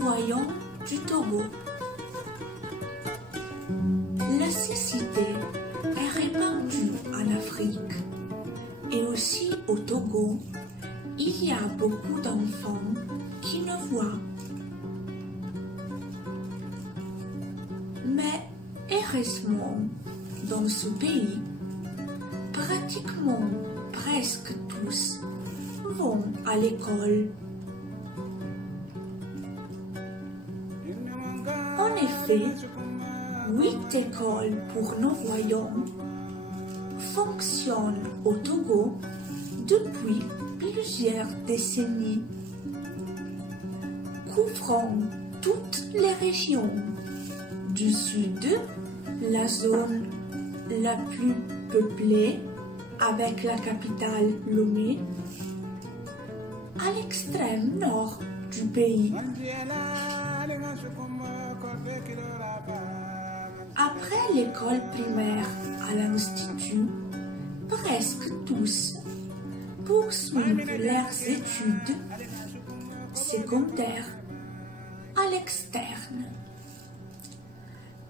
voyants du Togo. La cécité est répandue en Afrique et aussi au Togo. Il y a beaucoup d'enfants qui ne voient. Mais heureusement, dans ce pays, pratiquement presque tous vont à l'école. En effet, 8 écoles pour non-voyants fonctionnent au Togo depuis plusieurs décennies, couvrant toutes les régions. Du sud, la zone la plus peuplée avec la capitale Lomé, à l'extrême nord du pays. Après l'école primaire à l'institut, presque tous poursuivent leurs études secondaires à l'externe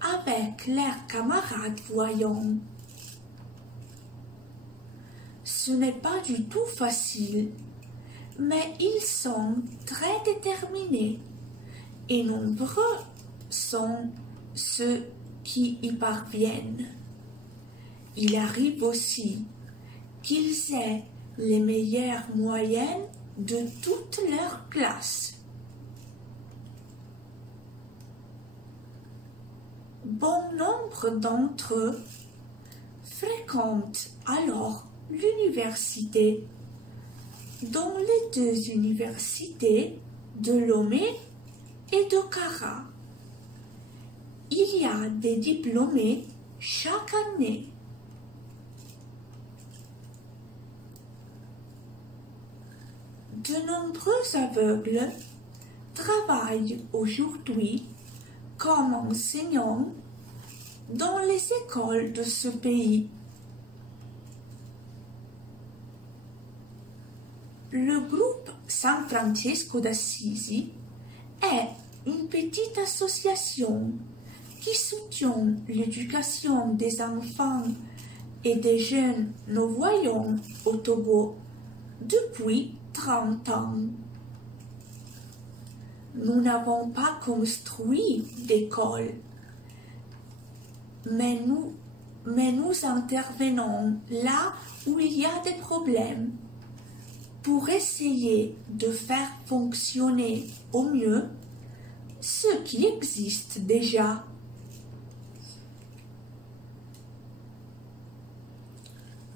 avec leurs camarades voyants. Ce n'est pas du tout facile, mais ils sont très déterminés et nombreux sont ceux qui y parviennent. Il arrive aussi qu'ils aient les meilleures moyennes de toute leur classe. Bon nombre d'entre eux fréquentent alors l'université, dont les 2 universités de Lomé et de Kara. Il y a des diplômés chaque année. De nombreux aveugles travaillent aujourd'hui comme enseignants dans les écoles de ce pays. Le groupe San Francesco d'Assisi est une petite association qui soutient l'éducation des enfants et des jeunes non-voyants au Togo depuis 30 ans. Nous n'avons pas construit d'école, mais nous intervenons là où il y a des problèmes pour essayer de faire fonctionner au mieux ce qui existe déjà.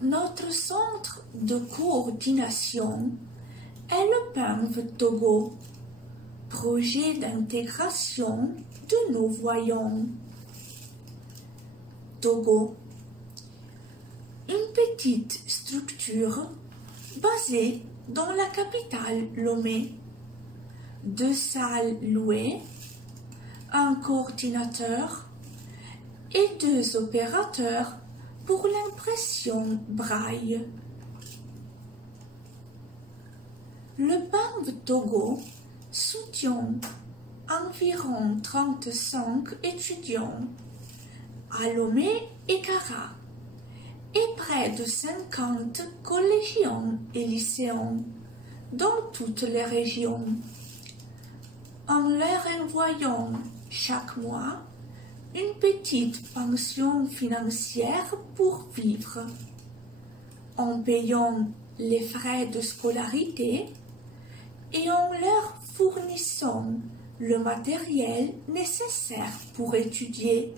Notre centre de coordination est le PINV Togo, projet d'intégration de nos voyants. Togo, une petite structure basée dans la capitale Lomé, 2 salles louées, un coordinateur et 2 opérateurs pour l'impression braille. Le PINV Togo soutient environ 35 étudiants à Lomé et Kara et près de 50 collégiens et lycéens dans toutes les régions, en leur envoyant chaque mois une petite pension financière pour vivre, en payant les frais de scolarité et en leur fournissant le matériel nécessaire pour étudier.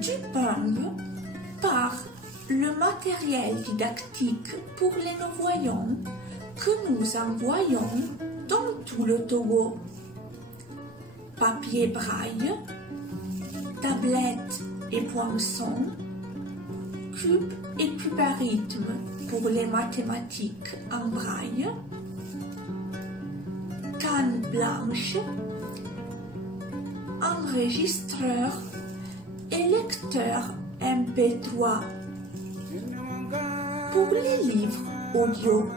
Du PINV part le matériel didactique pour les non-voyants que nous envoyons dans tout le Togo. Papier braille, tablettes et poinçons, cubes et cubarythmes pour les mathématiques en braille, canne blanche, enregistreur et lecteur MP3 pour les livres audio.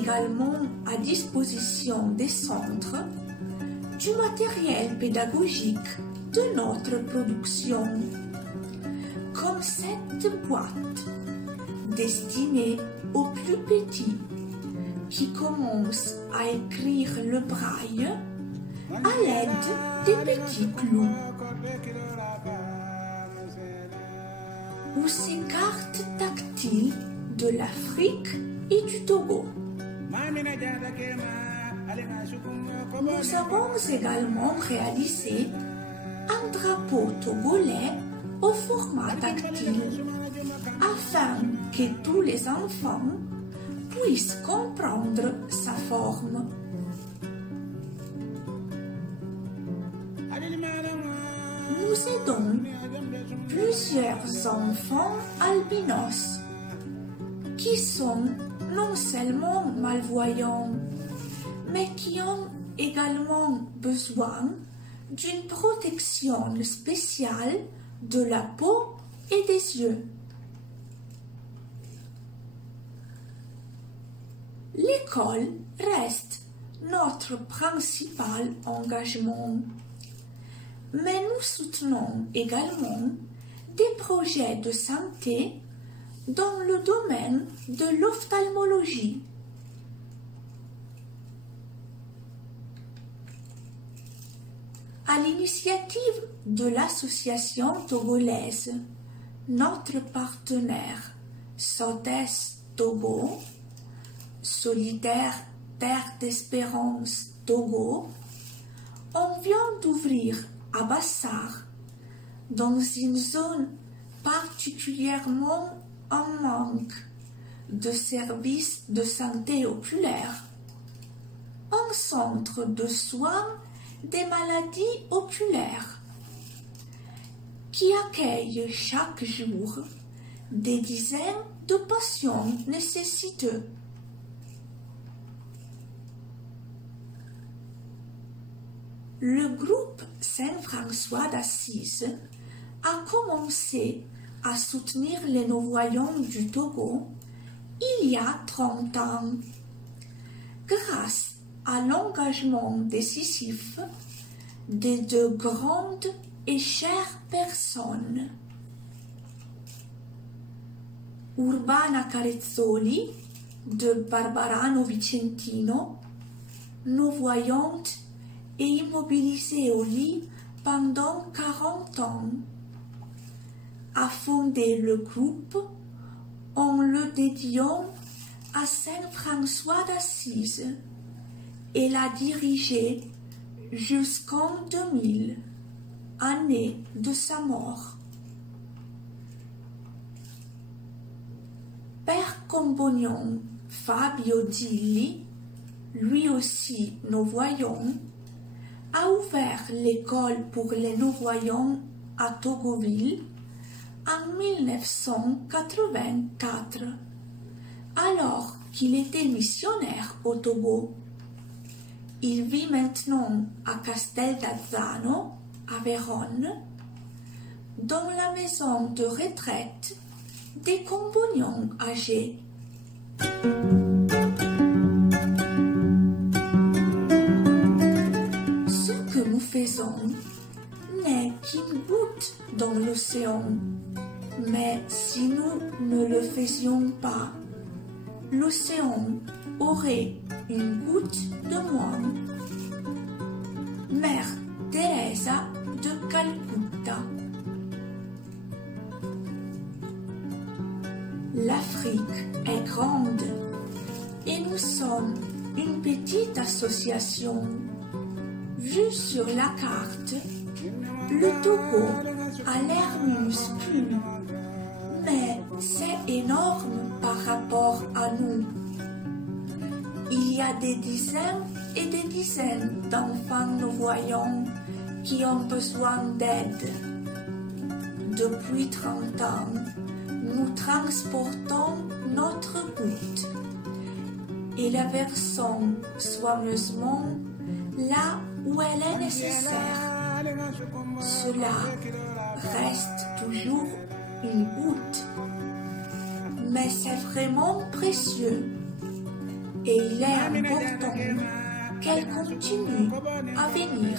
également à disposition des centres du matériel pédagogique de notre production, comme cette boîte destinée aux plus petits qui commencent à écrire le braille à l'aide des petits clous, ou ces cartes tactiles de l'Afrique et du Togo. Nous avons également réalisé un drapeau togolais au format tactile afin que tous les enfants puissent comprendre sa forme. Nous aidons plusieurs enfants albinos qui sont non seulement malvoyants, mais qui ont également besoin d'une protection spéciale de la peau et des yeux. L'école reste notre principal engagement, mais nous soutenons également des projets de santé dans le domaine de l'ophtalmologie. À l'initiative de l'association togolaise, notre partenaire SOTES Togo, Solidaire Terre d'Espérance Togo, on vient d'ouvrir à Bassar, dans une zone particulièrement en manque de services de santé oculaire, un centre de soins des maladies oculaires qui accueille chaque jour des dizaines de patients nécessiteux. Le groupe Saint-François d'Assise a commencé à soutenir les non-voyants du Togo il y a 30 ans, grâce à l'engagement décisif de deux grandes et chères personnes. Urbana Carezzoli de Barbarano Vicentino, non-voyante et immobilisée au lit pendant 40 ans, a fondé le groupe en le dédiant à Saint François d'Assise et l'a dirigé jusqu'en 2000, année de sa mort. Père compagnon Fabio Dilli, lui aussi non-voyant, a ouvert l'école pour les non-voyants à Togoville en 1984, alors qu'il était missionnaire au Togo. Il vit maintenant à Casteldazzano, à Vérone, dans la maison de retraite des compagnons âgés. Ce que nous faisons n'est qu'une goutte dans l'océan, mais si nous ne le faisions pas, l'océan aurait une goutte de moins. Mère Teresa de Calcutta. L'Afrique est grande et nous sommes une petite association. Vu sur la carte, le Togo a l'air minuscule, mais c'est énorme par rapport à nous. Il y a des dizaines et des dizaines d'enfants non-voyants qui ont besoin d'aide. Depuis 30 ans, nous transportons notre goutte et la versons soigneusement là où elle est nécessaire. Cela reste toujours une goutte, mais c'est vraiment précieux. et il est important qu'elle continue à venir.